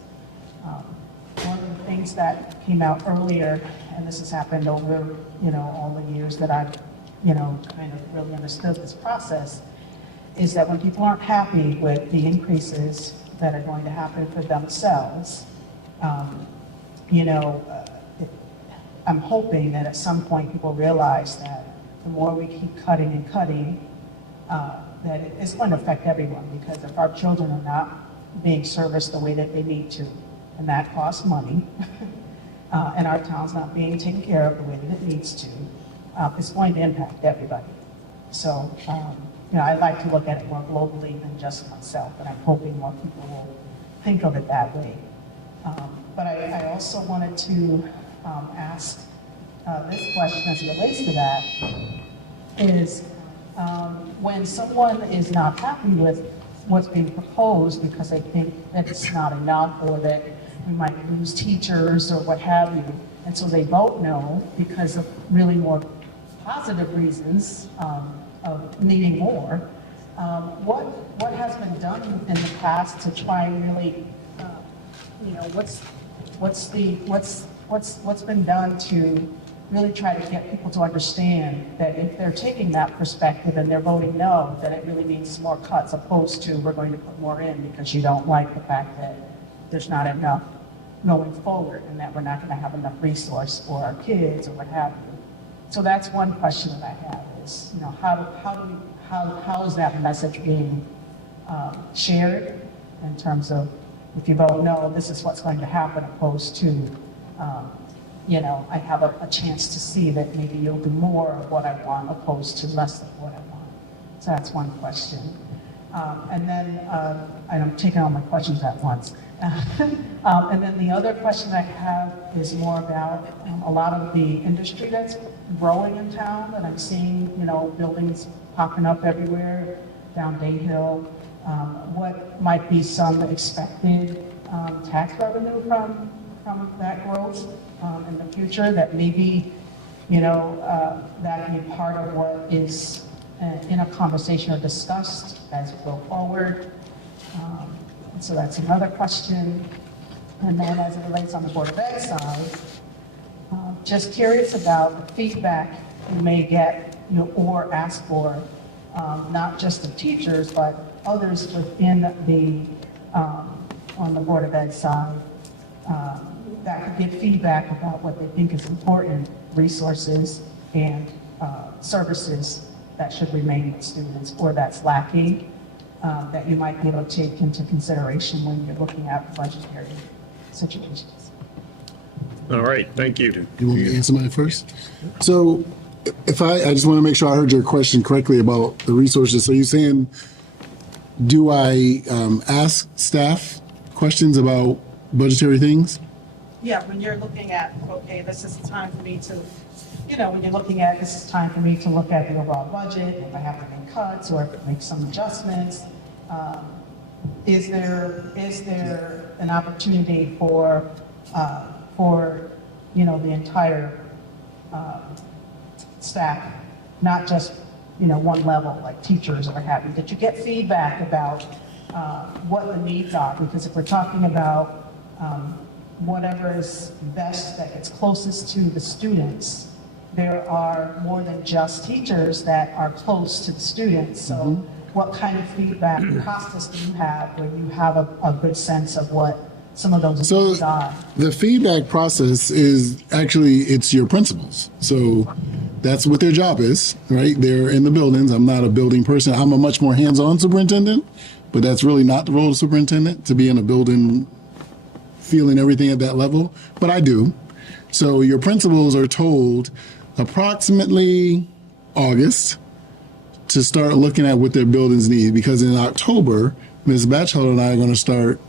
One of the things that came out earlier, and this has happened over, all the years that I've, kind of really understood this process, is that when people aren't happy with the increases that are going to happen for themselves, I'm hoping that at some point people realize that the more we keep cutting and cutting, that it's going to affect everyone, because if our children are not being serviced the way that they need to, and that costs money, and our town's not being taken care of the way that it needs to, it's going to impact everybody. So, I'd like to look at it more globally than just myself, and I'm hoping more people will think of it that way. But I also wanted to ask this question as it relates to that, is when someone is not happy with what's being proposed because they think that it's not enough or that we might lose teachers or what have you, and so they vote no because of really more positive reasons of needing more, what has been done in the past to try and really, what's been done to really try to get people to understand that if they're taking that perspective and they're voting no, that it really means more cuts opposed to we're going to put more in because you don't like the fact that there's not enough going forward and that we're not going to have enough resource for our kids or what have you. So that's one question that I have is, how is that message being shared in terms of if you vote no, this is what's going to happen opposed to, I have a chance to see that maybe you'll do more of what I want opposed to less of what I want. So that's one question. And then I'm taking all my questions at once. And then the other question I have is more about a lot of the industry that's growing in town that I'm seeing, buildings popping up everywhere down Day Hill. What might be some expected tax revenue from that growth in the future that maybe, that can be part of what is in a conversation or discussed as we go forward. So that's another question. And then as it relates on the Board of Ed side, just curious about the feedback you may get or ask for, not just of teachers, but others within on the Board of Ed side that could give feedback about what they think is important, resources and services that should remain with students or that's lacking. That you might be able to take into consideration when you're looking at budgetary situations. All right, thank you. You want me to answer mine first? So if I just want to make sure I heard your question correctly about the resources. So you're saying, do I ask staff questions about budgetary things? Yeah, when you're looking at, okay, this is the time for me to, when you're looking at, this is time for me to look at the overall budget, if I have to make cuts or make some adjustments, is there an opportunity for the entire staff, not just, one level, like teachers or what have you, that you get feedback about what the needs are? Because if we're talking about whatever is best, that gets closest to the students, there are more than just teachers that are close to the students. So what kind of feedback process do you have where you have a good sense of what some of those needs are? The feedback process is actually, it's your principals. So that's what their job is, right? They're in the buildings. I'm not a building person. I'm a much more hands-on superintendent, but that's really not the role of superintendent, to be in a building feeling everything at that level, but I do. So your principals are told approximately August to start looking at what their buildings need, because in October, Ms. Batchelder and I are going to start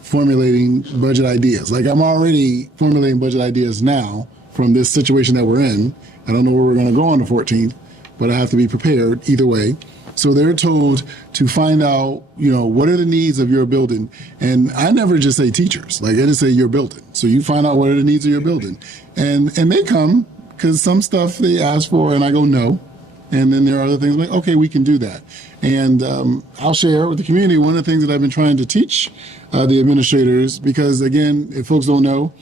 formulating budget ideas. Like, I'm already formulating budget ideas now from this situation that we're in. I don't know where we're going to go on the 14th, but I have to be prepared either way. So they're told to find out, what are the needs of your building? And I never just say teachers, like I just say your building. So you find out what are the needs of your building. And they come, because some stuff they ask for and I go no. And then there are other things like, okay, we can do that. And I'll share with the community one of the things that I've been trying to teach the administrators, because again, if folks don't know,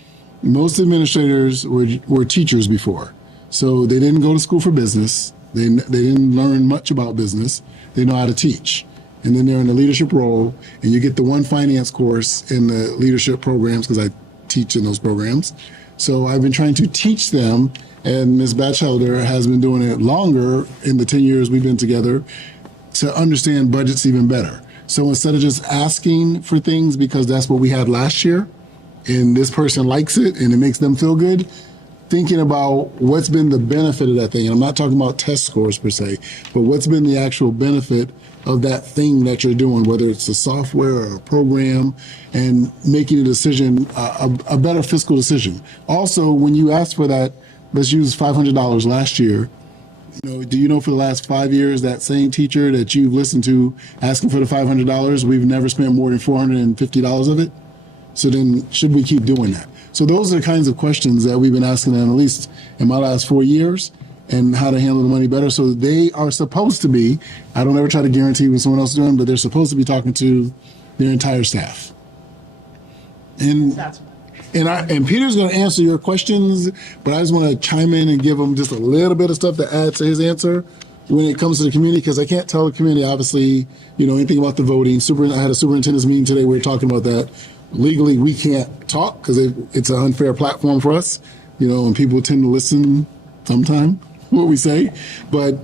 most administrators were teachers before. So they didn't go to school for business. They didn't learn much about business. They know how to teach. And then they're in a leadership role, and you get the one finance course in the leadership programs, because I teach in those programs. So I've been trying to teach them, and Ms. Batchelder has been doing it longer in the 10 years we've been together, to understand budgets even better. So instead of just asking for things because that's what we had last year, and this person likes it and it makes them feel good, thinking about what's been the benefit of that thing. And I'm not talking about test scores per se, but what's been the actual benefit of that thing that you're doing, whether it's a software or a program, and making a decision, a better fiscal decision. Also, when you ask for that, let's use $500 last year, Do you know for the last 5 years that same teacher that you've listened to asking for the $500, we've never spent more than $450 of it? So then should we keep doing that? So those are the kinds of questions that we've been asking them, at least in my last 4 years, and how to handle the money better. So they are supposed to be, I don't ever try to guarantee what someone else is doing, but they're supposed to be talking to their entire staff. And Peter's going to answer your questions, but I just want to chime in and give him just a little bit of stuff to add to his answer when it comes to the community, because I can't tell the community, obviously, anything about the voting. I had a superintendent's meeting today. We were talking about that. Legally, we can't talk because it's an unfair platform for us, and people tend to listen sometime what we say. But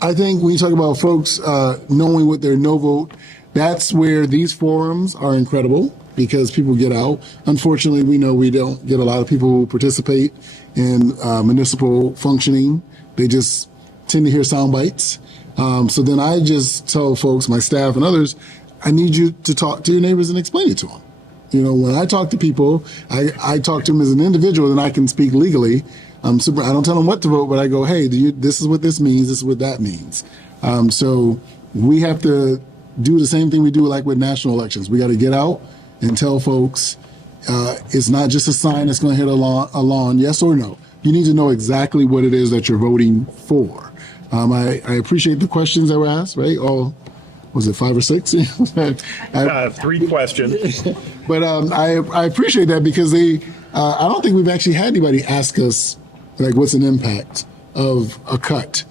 I think when you talk about folks knowing what their no vote, that's where these forums are incredible, because people get out. Unfortunately, we know we don't get a lot of people who participate in municipal functioning. They just tend to hear sound bites. So then I just tell folks, my staff and others, I need you to talk to your neighbors and explain it to them. When I talk to people, I talk to them as an individual, and I can speak legally. I don't tell them what to vote, but I go, hey, this is what this means, this is what that means. So we have to do the same thing we do like with national elections. We got to get out and tell folks it's not just a sign that's going to hit a lawn, yes or no. You need to know exactly what it is that you're voting for. I appreciate the questions that were asked, right? Was it 5 or 6? 3 questions. But I appreciate that, because I don't think we've actually had anybody ask us, like, what's an impact of a cut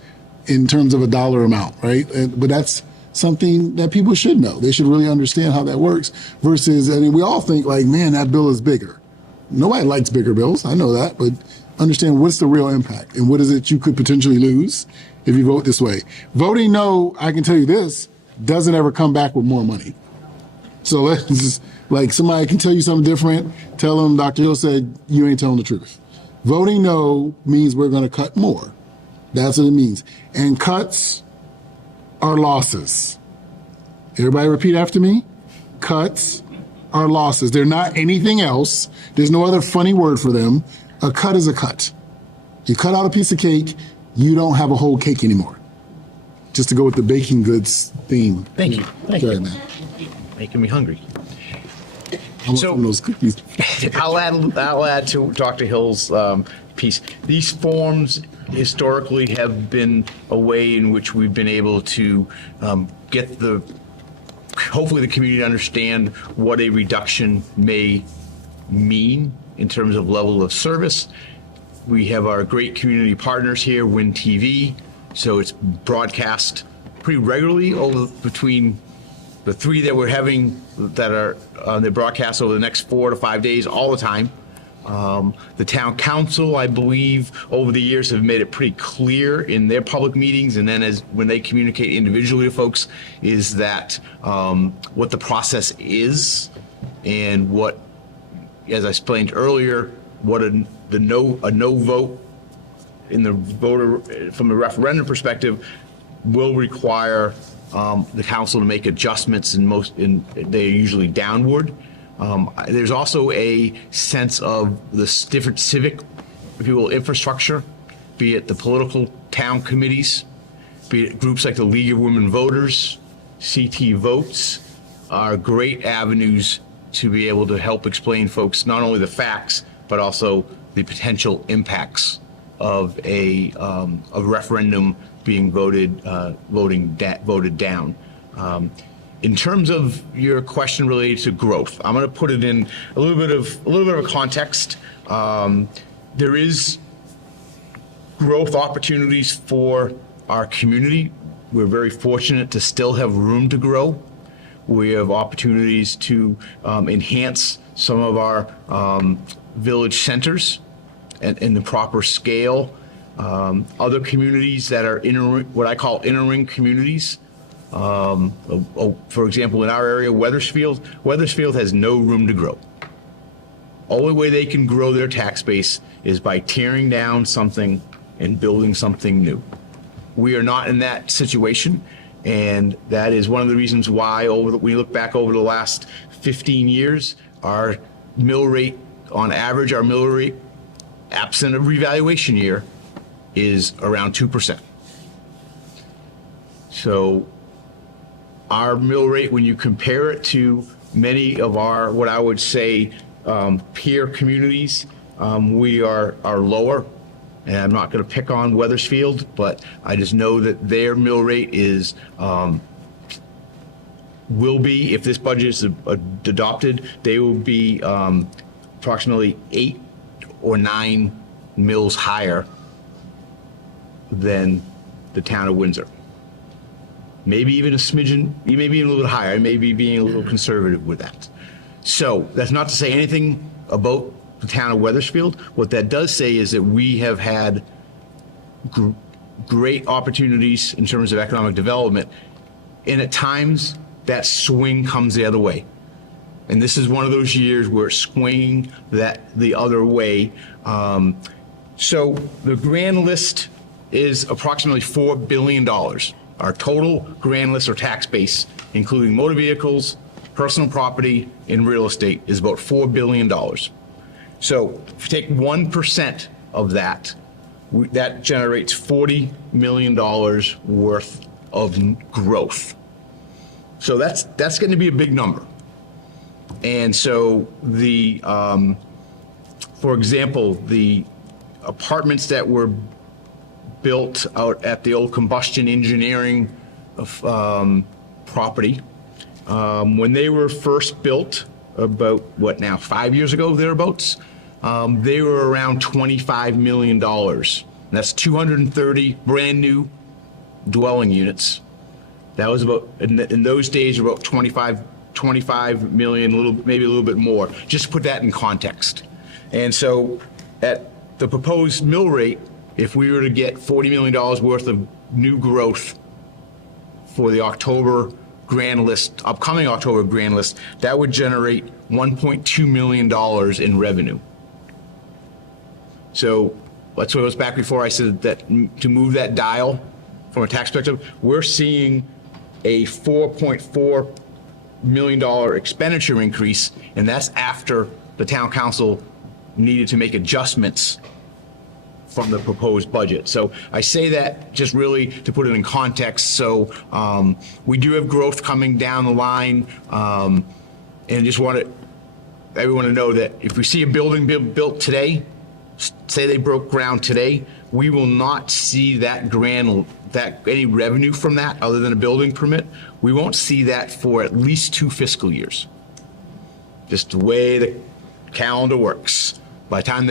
in terms of a dollar amount, right? But that's something that people should know. They should really understand how that works versus, we all think like, man, that bill is bigger. Nobody likes bigger bills. I know that, but understand what's the real impact and what is it you could potentially lose if you vote this way. Voting no, I can tell you this, doesn't ever come back with more money. So let's just, like, somebody can tell you something different, tell them Dr. Hill said you ain't telling the truth. Voting no means we're going to cut more. That's what it means. And cuts are losses. Everybody repeat after me. Cuts are losses. They're not anything else. There's no other funny word for them. A cut is a cut. You cut out a piece of cake, you don't have a whole cake anymore. Just to go with the baking goods theme. Thank you. Thank you. Making me hungry. I want some of those cookies. I'll add to Dr. Hill's piece. These forms historically have been a way in which we've been able to get hopefully the community to understand what a reduction may mean in terms of level of service. We have our great community partners here, Win TV, so it's broadcast pretty regularly between the 3 that we're having that are on the broadcast over the next 4 to 5 days all the time. The town council, I believe, over the years have made it pretty clear in their public meetings, and then when they communicate individually to folks, is that what the process is, and what, as I explained earlier, what a no vote in the voter from a referendum perspective will require the council to make adjustments, and they're usually downward. There's also a sense of the different civic, if you will, infrastructure, be it the political town committees, be it groups like the League of Women Voters, CT Votes, are great avenues to be able to help explain folks not only the facts, but also the potential impacts of a referendum being voted down. In terms of your question related to growth, I'm going to put it in a little bit of a context. There is growth opportunities for our community. We're very fortunate to still have room to grow. We have opportunities to enhance some of our village centers in the proper scale. Other communities that are what I call inner ring communities. For example, in our area, Wethersfield has no room to grow. Only way they can grow their tax base is by tearing down something and building something new. We are not in that situation, and that is one of the reasons why when you look back over the last 15 years, our mill rate, on average, absent a revaluation year, is around 2%. So our mill rate, when you compare it to many of our, what I would say, peer communities, we are lower. And I'm not going to pick on Weathersfield, but I just know that their mill rate is, will be, if this budget is adopted, they will be approximately 8 or 9 mills higher than the town of Windsor. Maybe even a smidgen, maybe even a little higher, maybe being a little conservative with that. So that's not to say anything about the town of Weathersfield. What that does say is that we have had great opportunities in terms of economic development, and at times that swing comes the other way. And this is one of those years where it's swinging that the other way. So the grand list is approximately $4 billion. Our total grand list or tax base, including motor vehicles, personal property, and real estate, is about $4 billion. So if you take 1% of that, that generates $40 million worth of growth. So that's going to be a big number. And so the, for example, the apartments that were built out at the old combustion engineering property, when they were first built, about what now, 5 years ago, thereabouts, they were around $25 million. That's 230 brand new dwelling units. That was about, in those days, about 25 million, maybe a little bit more. Just to put that in context. And so at the proposed mill rate, if we were to get $40 million worth of new growth for the October grand list, upcoming October grand list, that would generate $1.2 million in revenue. So that's what I was back before I said that to move that dial from a tax perspective, we're seeing a $4.4 million expenditure increase, and that's after the town council needed to make adjustments from the proposed budget. So I say that just really to put it in context. So we do have growth coming down the line, and just want everyone to know that if we see a building built today, say they broke ground today, we will not see that any revenue from that other than a building permit. We won't see that for at least 2 fiscal years. Just the way the calendar works. By the time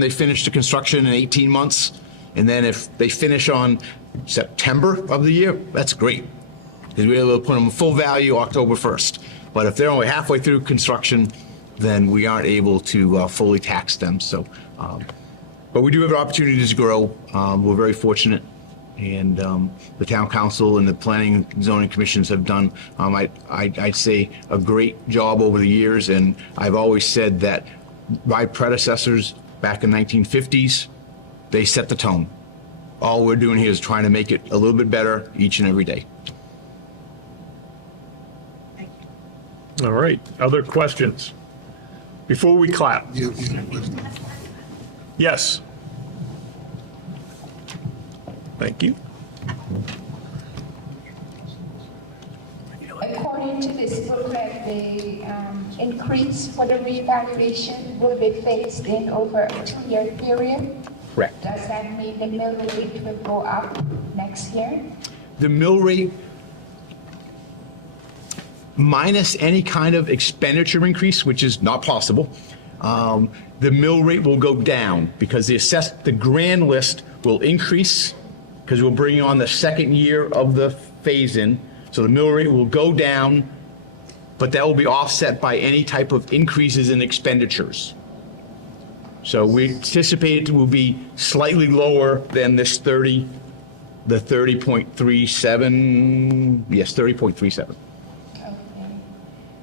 they finish the construction in 18 months, and then if they finish on September of the year, that's great. Because we're able to put them full value October 1st. But if they're only halfway through construction, then we aren't able to fully tax them. So, but we do have opportunities to grow. We're very fortunate. And the town council and the planning and zoning commissions have done, I'd say, a great job over the years. And I've always said that my predecessors back in the 1950s, they set the tone. All we're doing here is trying to make it a little bit better each and every day. All right, other questions? Before we clap. Yes. Thank you. According to this booklet, the increase for the revaluation will be phased in over a 2-year period. Correct. Does that mean the mill rate will go up next year? The mill rate, minus any kind of expenditure increase, which is not possible, the mill rate will go down because the grand list will increase because we're bringing on the second year of the phase-in. So the mill rate will go down, but that will be offset by any type of increases in expenditures. So we anticipate it will be slightly lower than this 30.37, yes, 30.37. Okay.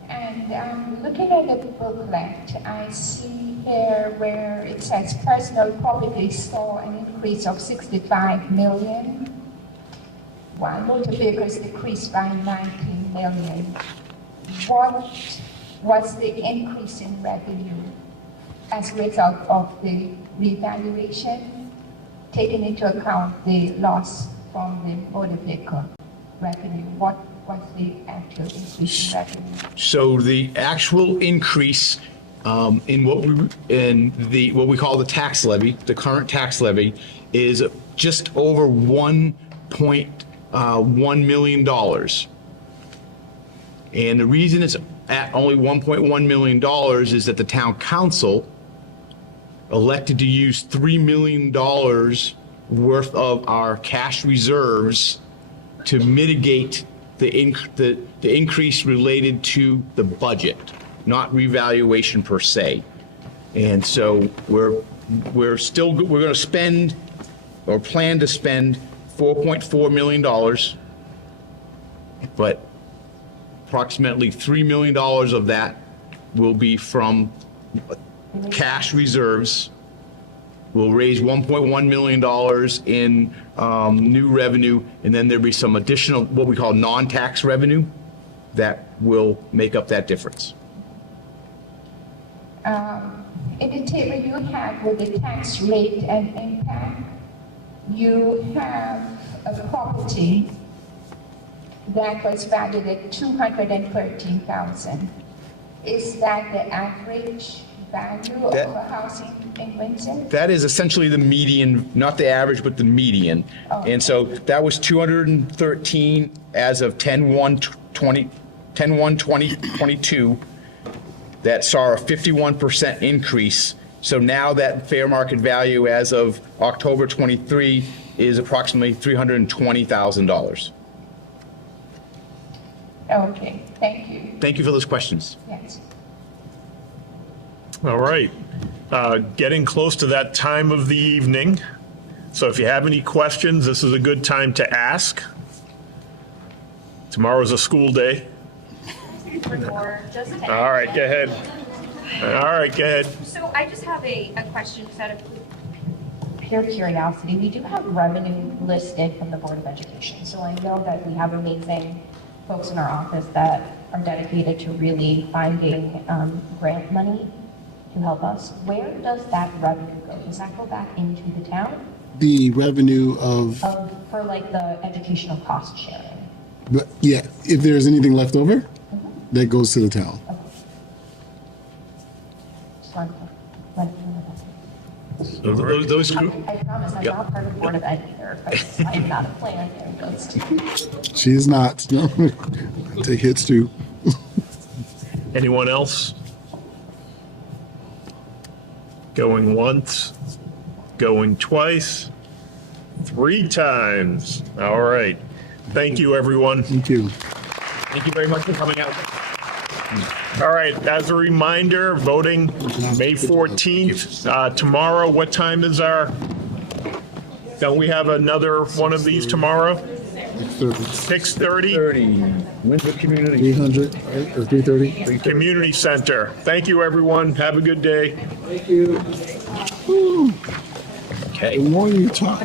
And looking at the booklet, I see here where it says personal property saw an increase of 65 million, while motor vehicles decreased by 19 million. What was the increase in revenue as a result of the revaluation? taking into account the loss from the motor vehicle revenue, what's the actual increase in revenue? So the actual increase in what we call the tax levy, the current tax levy, is just over $1.1 million. And the reason it's at only $1.1 million is that the town council elected to use $3 million worth of our cash reserves to mitigate the increase related to the budget, not revaluation per se. And so we're going to spend or plan to spend $4.4 million, but approximately $3 million of that will be from cash reserves. We'll raise $1.1 million in new revenue, and then there'll be some additional, what we call non-tax revenue, that will make up that difference. In the table you have with the tax rate and impact, you have a property that was valued at $213,000. Is that the average value of a house in Windsor? That is essentially the median, not the average, but the median. Okay. And so that was 213 as of 10/1/2022. That saw a 51% increase. So now that fair market value as of October 23 is approximately $320,000. Okay, thank you. Thank you for those questions. Yes. All right. Getting close to that time of the evening. So if you have any questions, this is a good time to ask. Tomorrow's a school day. Or just All right, go ahead. All right, go ahead. So I just have a question just out of pure curiosity. We do have revenue listed from the Board of Education. So I know that we have amazing folks in our office that are dedicated to really finding grant money to help us. Where does that revenue go? Does that go back into the town? The revenue of, For like the educational cost sharing? but yeah, if there's anything left over, that goes to the town. Just wanted to let you know that. Those I promise I'm not part of the Board of Ed either, but I'm not a plan there. Just She is not. No. Take hits too. Anyone else? Going once, going twice, 3 times. All right. Thank you, everyone. Thank you. Thank you very much for coming out. All right, as a reminder, voting May 14th. Tomorrow, what time is don't we have another one of these tomorrow? 6:30? 30, Windsor Community. 300, right? Or 330? Community Center. Thank you, everyone. Have a good day. Woo. Okay. The more you talk,